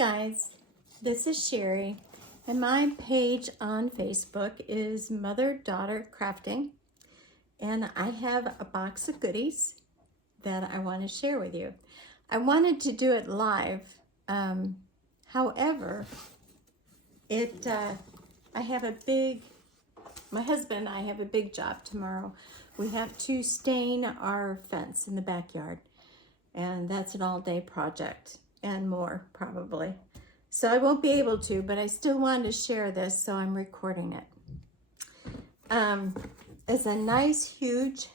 guys, this is Sherry, and my page on Facebook is Mother-Daughter Crafting, and I have a box of goodies that I want to share with you. I wanted to do it live, however, my husband and I have a big job tomorrow. We have to stain our fence in the backyard, and that's an all-day project and more probably. So I won't be able to, but I still wanted to share this, so I'm recording it. It's a nice, huge,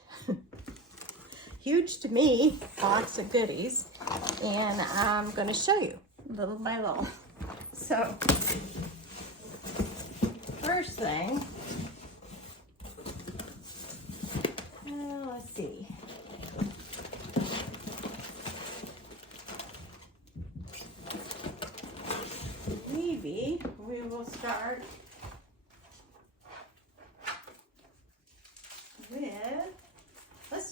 huge to me, box of goodies, and I'm going to show you little by little. So, first thing, let's see. Maybe we will start with, let's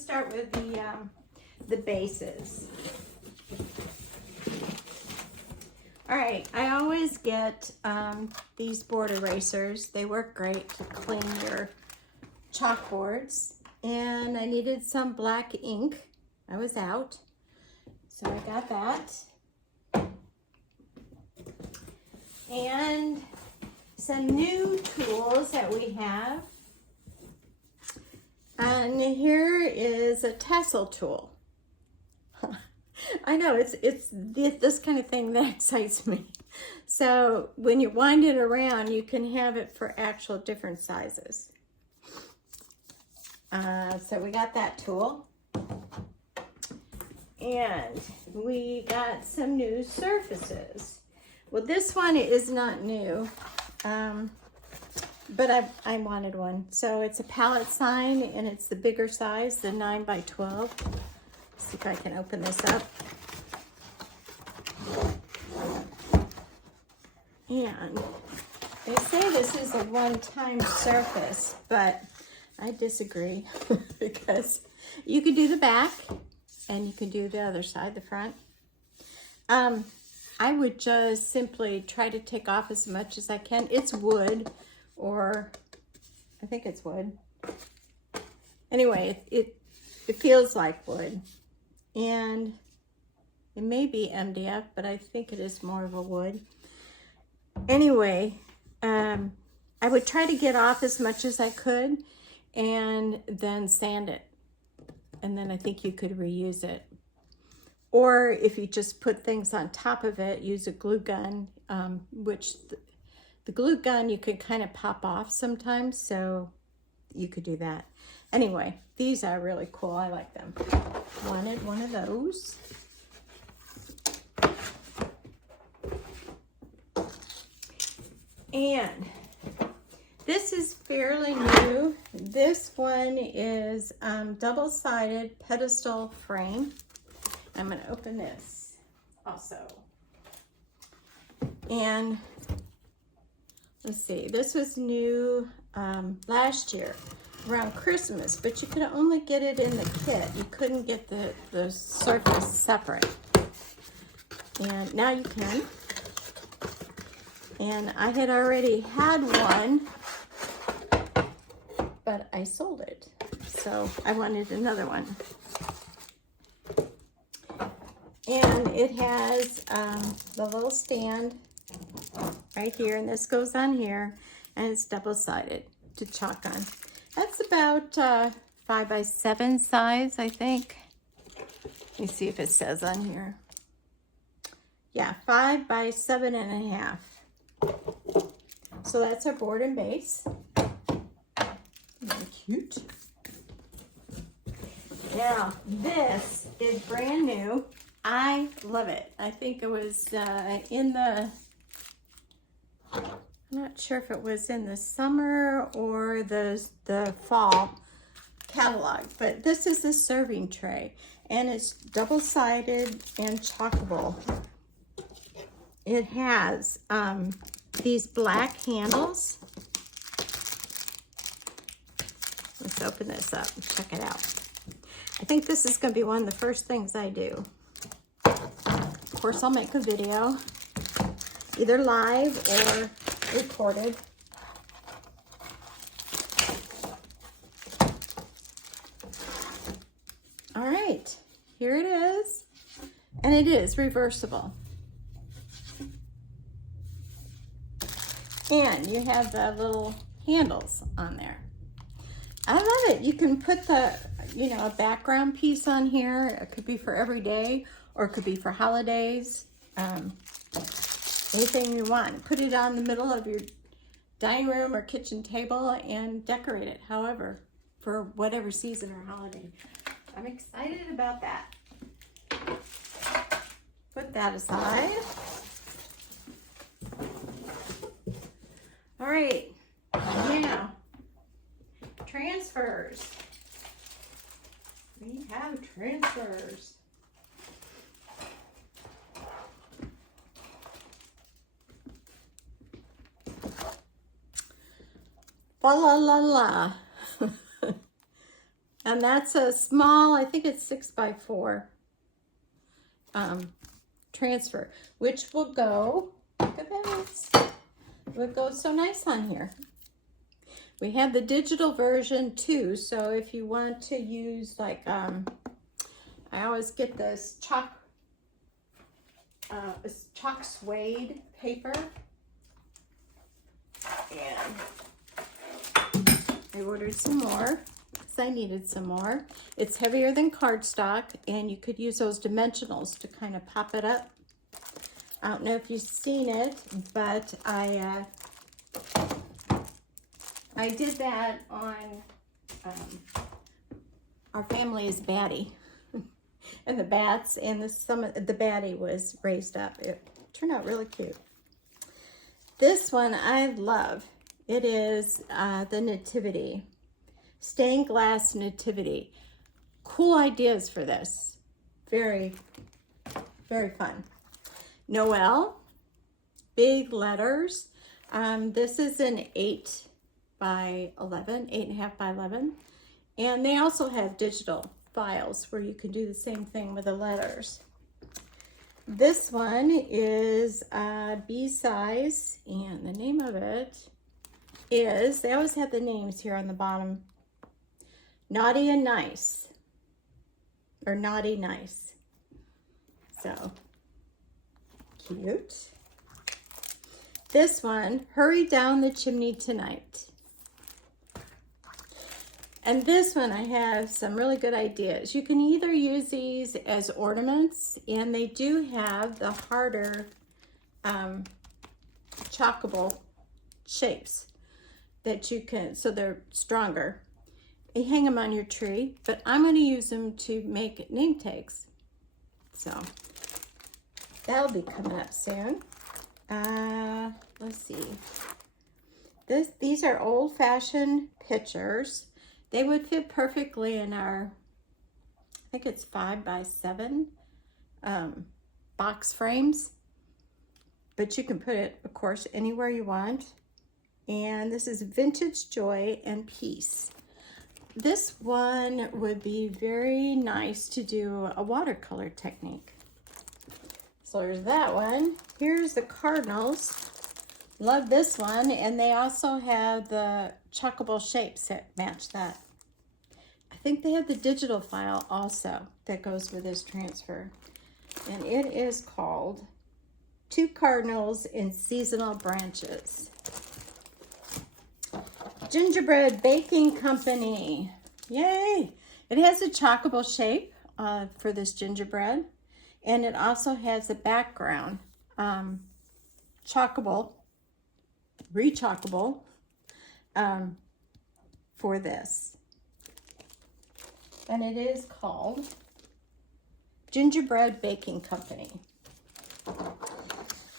start with the bases. All right, I always get these board erasers. They work great to clean your chalkboards, and I needed some black ink. I was out, so I got that. And some new tools that we have. And here is a tassel tool. I know it's this kind of thing that excites me. So when you wind it around, you can have it for actual different sizes. So we got that tool. And we got some new surfaces. Well, this one is not new, but I wanted one. So it's a palette sign, and it's the bigger size, the 9 by 12. Let's see if I can open this up. And they say this is a one-time surface, but I disagree because you could do the back, and you can do the other side, the front. I would just simply try to take off as much as I can. It's wood, or I think it's wood. Anyway, it feels like wood. And it may be MDF, but I think it is more of a wood. Anyway, I would try to get off as much as I could and then sand it. And then I think you could reuse it. Or if you just put things on top of it, use a glue gun, which the glue gun you can kind of pop off sometimes, so you could do that. Anyway, these are really cool. I like them. Wanted one of those. And this is fairly new. This one is double-sided pedestal frame. I'm going to open this also. And let's see, this was new last year around Christmas, but you could only get it in the kit. You couldn't get the surface separate. And now you can. And I had already had one, but I sold it. So I wanted another one. And it has the little stand right here, and this goes on here, and it's double-sided to chalk on. That's about 5 by 7 size, I think. Let me see if it says on here. Yeah, 5 by 7.5. So that's our board and base. Very cute. Now, this is brand new. I love it. I think it was in the, I'm not sure if it was in the summer or the fall catalog, but this is the serving tray, and it's double-sided and chalkable. It has these black handles. Let's open this up and check it out. I think this is going to be one of the first things I do. Of course, I'll make a video, either live or recorded. All right, here it is, and it is reversible. And you have the little handles on there. I love it. You can put the, you know, a background piece on here. It could be for every day, or it could be for holidays. Anything you want. Put it on the middle of your dining room or kitchen table and decorate it, however, for whatever season or holiday. I'm excited about that. Put that aside. All right, now, transfers. We have transfers. Fa la la la. And that's a small, I think it's 6x4 transfer, which will go, look at this, would go so nice on here. We have the digital version too, so if you want to use like, I always get this chalk suede paper, and I ordered some more because I needed some more. It's heavier than cardstock, and you could use those dimensionals to kind of pop it up. I don't know if you've seen it, but I did that on Our Family is Batty, and the bats, and the batty was raised up. It turned out really cute. This one I love. It is the Nativity, stained glass Nativity. Cool ideas for this. Very, very fun. Noel, big letters. This is an 8 by 11, 8.5 by 11. And they also have digital files where you can do the same thing with the letters. This one is B size, and the name of it is, they always have the names here on the bottom, Naughty and Nice, or Naughty Nice. So, cute. This one, Hurry Down the Chimney Tonight. And this one, I have some really good ideas. You can either use these as ornaments, and they do have the harder chalkable shapes that you can, so they're stronger. You hang them on your tree, but I'm going to use them to make name tags. So that'll be coming up soon. Let's see. These are old-fashioned pictures. They would fit perfectly in our, I think it's 5 by 7 box frames. But you can put it, of course, anywhere you want. And this is Vintage Joy and Peace. This one would be very nice to do a watercolor technique. So there's that one. Here's the Cardinals. Love this one. And they also have the chalkable shapes that match that. I think they have the digital file also that goes with this transfer. And it is called Two Cardinals in Seasonal Branches. Gingerbread Baking Company. Yay! It has a chalkable shape for this gingerbread. And it also has a background, chalkable, rechalkable, for this. And it is called Gingerbread Baking Company.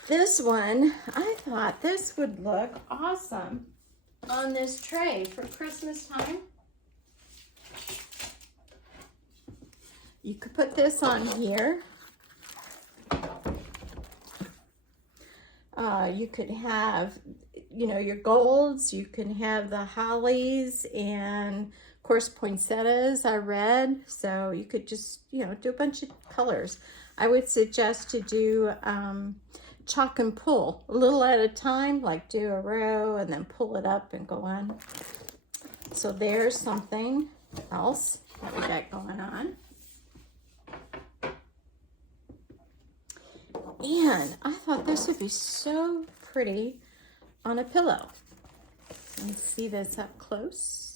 This one, I thought this would look awesome on this tray for Christmas time. You could put this on here. You could have, you know, your golds. You can have the hollies and, of course, poinsettias are red, so you could just, you know, do a bunch of colors. I would suggest to do chalk and pull a little at a time, like do a row and then pull it up and go on. So there's something else that we got going on. And I thought this would be so pretty on a pillow. Let's see this up close.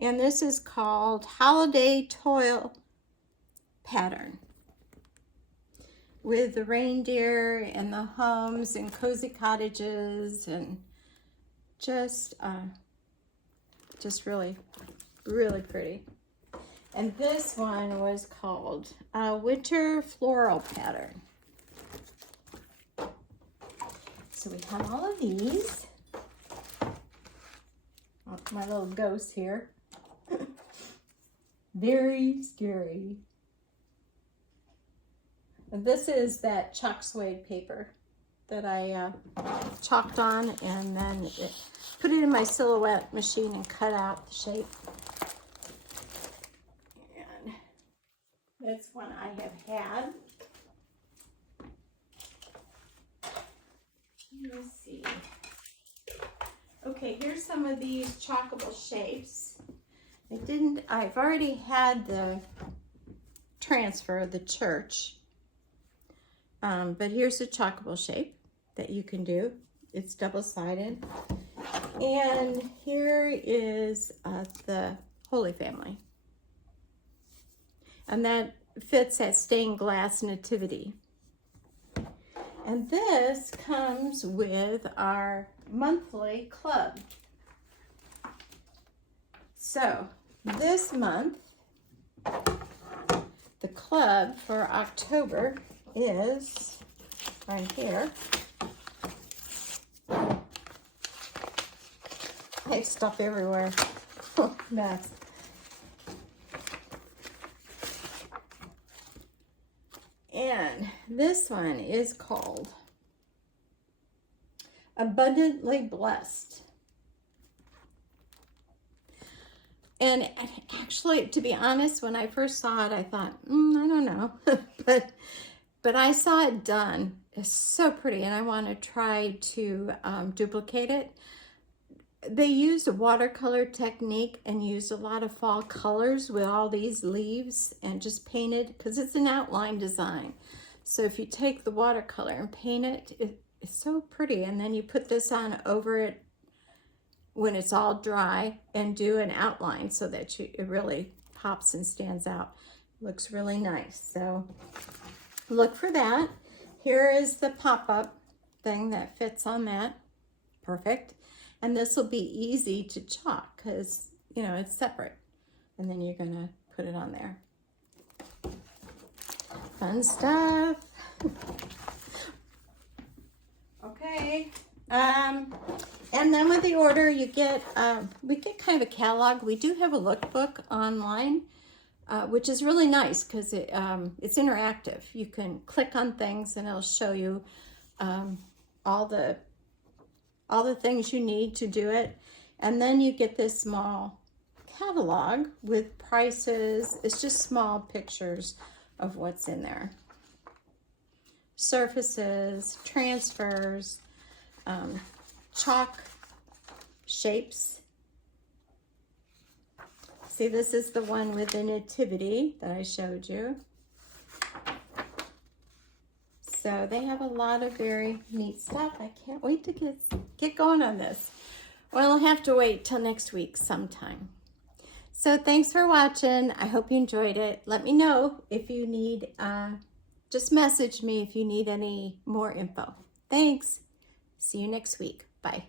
And this is called Holiday Toil Pattern, with the reindeer and the homes and cozy cottages, and just really, really pretty. And this one was called Winter Floral Pattern. So we have all of these. Oh, my little ghost here. Very scary. And this is that chalk suede paper that I chalked on, and then put it in my Silhouette machine and cut out the shape. And that's one I have had. Let's see. Okay, here's some of these chalkable shapes. I've already had the transfer of the church. But here's the chalkable shape that you can do. It's double-sided. And here is the Holy Family. And that fits that stained glass nativity. And this comes with our monthly club. So this month, the club for October is right here. I have stuff everywhere. Mess. And this one is called Abundantly Blessed. And actually, to be honest, when I first saw it, I thought, I don't know. But I saw it done. It's so pretty, and I want to try to duplicate it. They used a watercolor technique and used a lot of fall colors with all these leaves and just painted, because it's an outline design. So if you take the watercolor and paint it, it's so pretty. And then you put this on over it when it's all dry and do an outline so that it really pops and stands out. Looks really nice. So look for that. Here is the pop-up thing that fits on that. Perfect. And this will be easy to chalk because, you know, it's separate. And then you're going to put it on there. Fun stuff. Okay. And then with the order, you get, we get kind of a catalog. We do have a lookbook online, which is really nice because it's interactive. You can click on things and it'll show you all the things you need to do it. And then you get this small catalog with prices. It's just small pictures of what's in there. Surfaces, transfers, chalk shapes. See, this is the one with the nativity that I showed you. So they have a lot of very neat stuff. I can't wait to get going on this. Well, I'll have to wait till next week sometime. So thanks for watching. I hope you enjoyed it. Let me know if you need, just message me if you need any more info. Thanks. See you next week. Bye.